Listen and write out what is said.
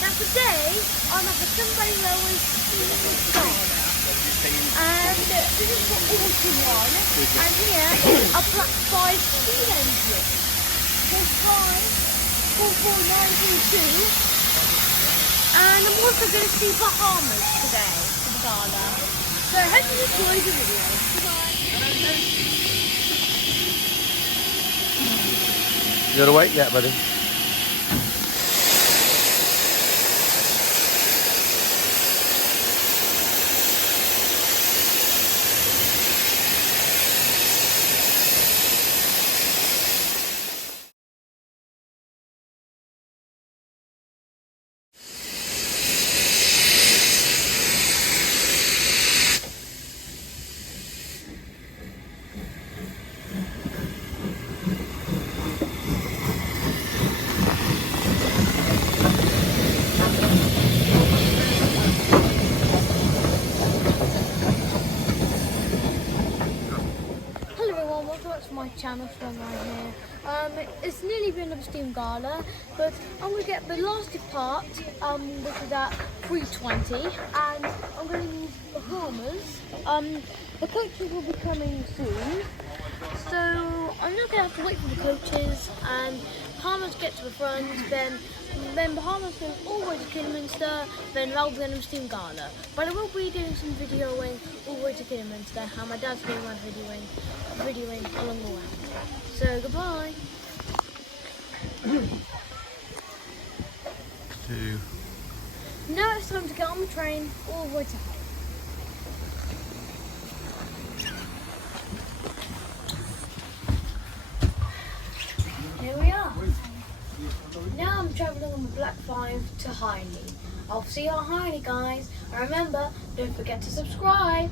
Now today, I'm at the Severn Valley Railway gala. And this is for autumn one. And here is a Black 5 steam engine. For 544,922. And I'm also going to see Bahamas today for the gala. So I hope you enjoy the video. You gotta wait yet, buddy. Welcome back to my channel from right here. It's nearly been a steam gala, but I'm going to get the last part, which is at 3:20, and I'm going to use Bahamas. The coaches will be coming soon, so I'm not going to have to wait for the coaches, and Bahamas get to the front, then Bahamas goes all the way to Kidderminster, then they'll be in the steam gala. But I will be doing some videoing all the way to Kidderminster, how my dad's doing my videoing along the way. So goodbye. 2. Now it's time to get on the train all the way to home. Here we are. Now I'm travelling on the Black 5 to Hyney. I'll see you at Hyney, guys. And remember, don't forget to subscribe.